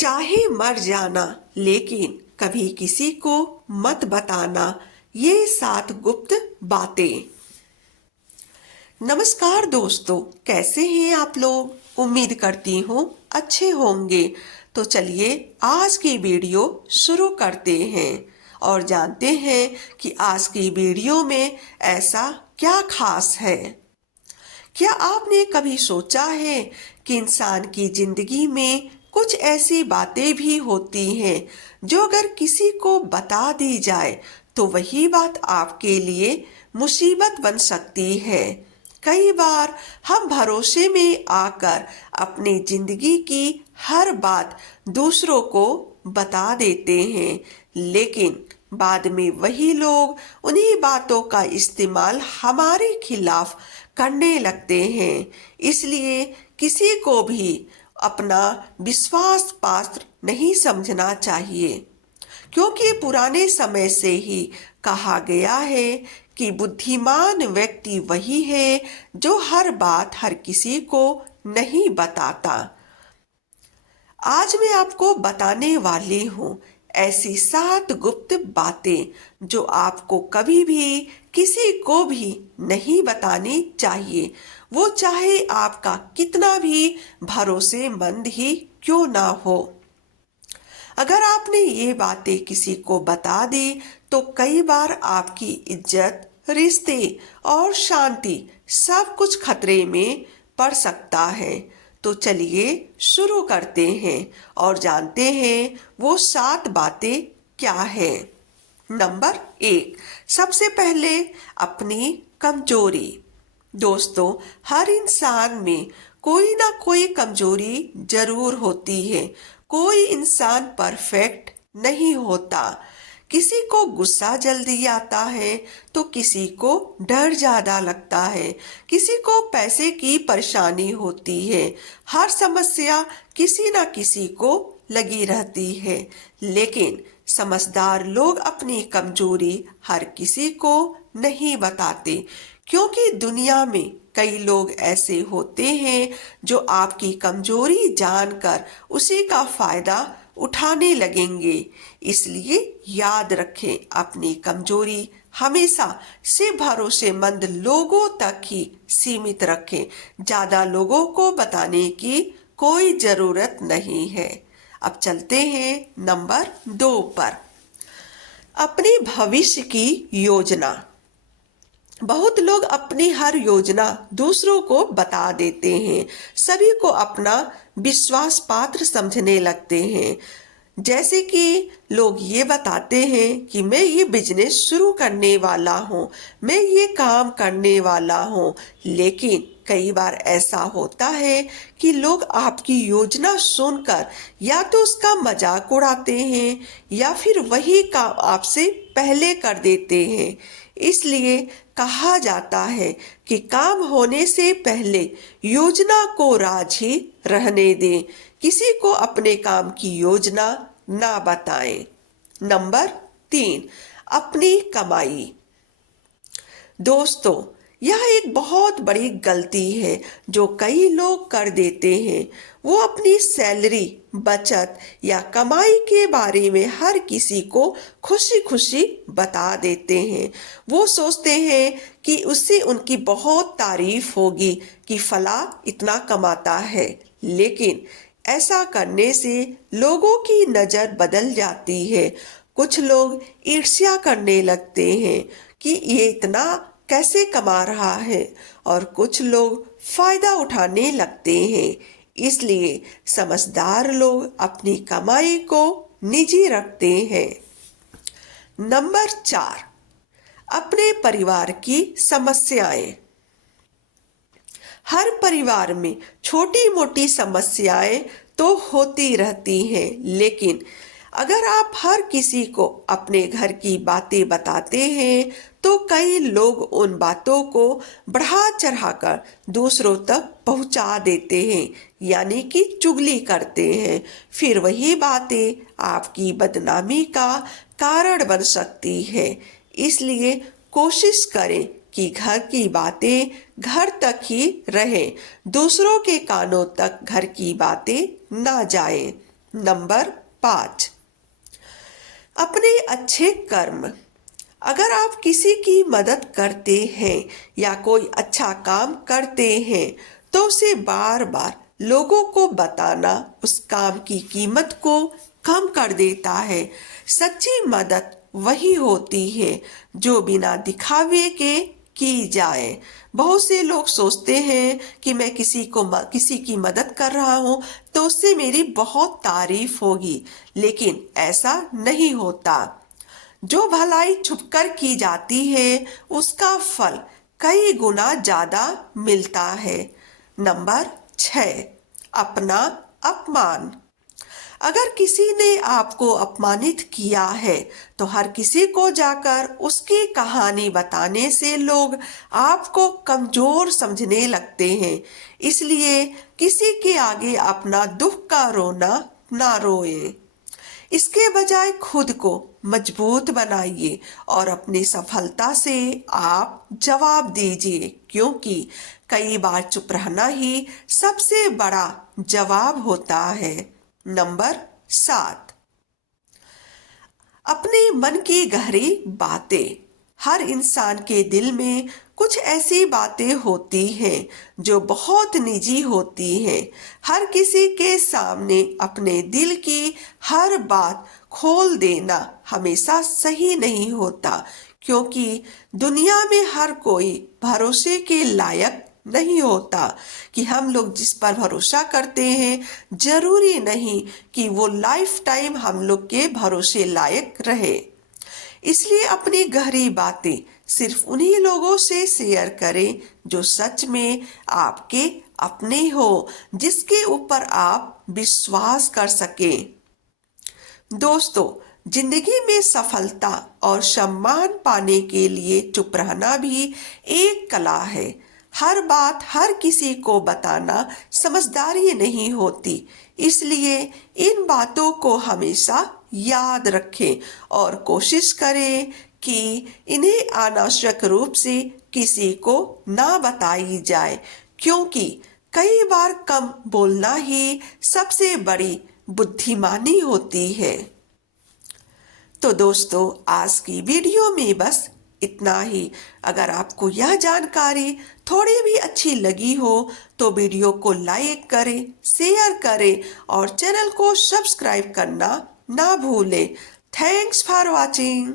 चाहे मर जाना लेकिन कभी किसी को मत बताना, ये 7 गुप्त बातें। नमस्कार दोस्तों, कैसे हैं आप लोग। उम्मीद करती हूँ अच्छे होंगे। तो चलिए आज की वीडियो शुरू करते हैं और जानते हैं कि आज की वीडियो में ऐसा क्या खास है। क्या आपने कभी सोचा है कि इंसान की जिंदगी में कुछ ऐसी बातें भी होती हैं जो अगर किसी को बता दी जाए तो वही बात आपके लिए मुसीबत बन सकती है। कई बार हम भरोसे में आकर अपनी जिंदगी की हर बात दूसरों को बता देते हैं, लेकिन बाद में वही लोग उन्हीं बातों का इस्तेमाल हमारे खिलाफ करने लगते हैं। इसलिए किसी को भी अपना विश्वास पात्र नहीं समझना चाहिए, क्योंकि पुराने समय से ही कहा गया है कि बुद्धिमान व्यक्ति वही है जो हर बात हर किसी को नहीं बताता। आज मैं आपको बताने वाली हूँ ऐसी 7 गुप्त बातें जो आपको कभी भी किसी को भी नहीं बतानी चाहिए, वो चाहे आपका कितना भी भरोसेमंद ही क्यों ना हो। अगर आपने ये बातें किसी को बता दी तो कई बार आपकी इज्जत, रिश्ते और शांति सब कुछ खतरे में पड़ सकता है। तो चलिए शुरू करते हैं और जानते हैं वो 7 बातें क्या है। नंबर 1, सबसे पहले अपनी कमजोरी। दोस्तों, हर इंसान में कोई ना कोई कमजोरी जरूर होती है। कोई इंसान परफेक्ट नहीं होता। किसी को गुस्सा जल्दी आता है तो किसी को डर ज्यादा लगता है, किसी को पैसे की परेशानी होती है। हर समस्या किसी ना किसी को लगी रहती है, लेकिन समझदार लोग अपनी कमजोरी हर किसी को नहीं बताते, क्योंकि दुनिया में कई लोग ऐसे होते हैं जो आपकी कमजोरी जानकर उसी का फायदा उठाने लगेंगे। इसलिए याद रखें, अपनी कमजोरी हमेशा से भरोसेमंद लोगों तक ही सीमित रखें। ज्यादा लोगों को बताने की कोई जरूरत नहीं है। अब चलते हैं नंबर 2 पर, अपने भविष्य की योजना। बहुत लोग अपनी हर योजना दूसरों को बता देते हैं, सभी को अपना विश्वास पात्र समझने लगते हैं। जैसे कि लोग ये बताते हैं कि मैं ये बिजनेस शुरू करने वाला हूँ, मैं ये काम करने वाला हूँ, लेकिन कई बार ऐसा होता है कि लोग आपकी योजना सुनकर या तो उसका मजाक उड़ाते हैं या फिर वही काम आपसे पहले कर देते हैं। इसलिए कहा जाता है कि काम होने से पहले योजना को राज ही रहने दें, किसी को अपने काम की योजना ना बताएं। नंबर 3, अपनी कमाई। दोस्तों, यह एक बहुत बड़ी गलती है जो कई लोग कर देते हैं। वो अपनी सैलरी, बचत या कमाई के बारे में हर किसी को खुशी खुशी बता देते हैं। वो सोचते हैं कि उससे उनकी बहुत तारीफ होगी कि फला इतना कमाता है, लेकिन ऐसा करने से लोगों की नजर बदल जाती है। कुछ लोग ईर्ष्या करने लगते हैं कि ये इतना कैसे कमा रहा है, और कुछ लोग फायदा उठाने लगते हैं। इसलिए समझदार लोग अपनी कमाई को निजी रखते हैं। नंबर 4, अपने परिवार की समस्याएं। हर परिवार में छोटी मोटी समस्याएं तो होती रहती हैं, लेकिन अगर आप हर किसी को अपने घर की बातें बताते हैं तो कई लोग उन बातों को बढ़ा चढ़ाकर दूसरों तक पहुंचा देते हैं, यानी कि चुगली करते हैं। फिर वही बातें आपकी बदनामी का कारण बन सकती है। इसलिए कोशिश करें कि घर की बातें घर तक ही रहें, दूसरों के कानों तक घर की बातें ना जाएं। नंबर 5, अपने अच्छे कर्म। अगर आप किसी की मदद करते हैं या कोई अच्छा काम करते हैं तो उसे बार बार लोगों को बताना उस काम की कीमत को कम कर देता है। सच्ची मदद वही होती है जो बिना दिखावे के की जाए। बहुत से लोग सोचते हैं कि मैं किसी की मदद कर रहा हूँ तो उससे मेरी बहुत तारीफ होगी, लेकिन ऐसा नहीं होता। जो भलाई छुपकर की जाती है उसका फल कई गुना ज्यादा मिलता है। नंबर 6, अपना अपमान। अगर किसी ने आपको अपमानित किया है तो हर किसी को जाकर उसकी कहानी बताने से लोग आपको कमजोर समझने लगते हैं। इसलिए किसी के आगे अपना दुख का रोना ना रोए। इसके बजाय खुद को मजबूत बनाइए और अपनी सफलता से आप जवाब दीजिए, क्योंकि कई बार चुप रहना ही सबसे बड़ा जवाब होता है। नंबर 7, अपने मन की गहरी बातें। हर इंसान के दिल में कुछ ऐसी बातें होती हैं जो बहुत निजी होती हैं। हर किसी के सामने अपने दिल की हर बात खोल देना हमेशा सही नहीं होता, क्योंकि दुनिया में हर कोई भरोसे के लायक नहीं होता। कि हम लोग जिस पर भरोसा करते हैं जरूरी नहीं कि वो लाइफ टाइम हम लोग के भरोसे लायक रहे। इसलिए अपनी गहरी बातें सिर्फ उन्हीं लोगों से शेयर करें जो सच में आपके अपने हो, जिसके ऊपर आप विश्वास कर सकें। दोस्तों, जिंदगी में सफलता और सम्मान पाने के लिए चुप रहना भी एक कला है। हर बात हर किसी को बताना समझदारी नहीं होती, इसलिए इन बातों को हमेशा याद रखें और कोशिश करें कि इन्हें अनावश्यक रूप से किसी को ना बताई जाए, क्योंकि कई बार कम बोलना ही सबसे बड़ी बुद्धिमानी होती है। तो दोस्तों, आज की वीडियो में बस इतना ही। अगर आपको यह जानकारी थोड़ी भी अच्छी लगी हो तो वीडियो को लाइक करें, शेयर करें और चैनल को सब्सक्राइब करना ना भूलें। Thanks for watching.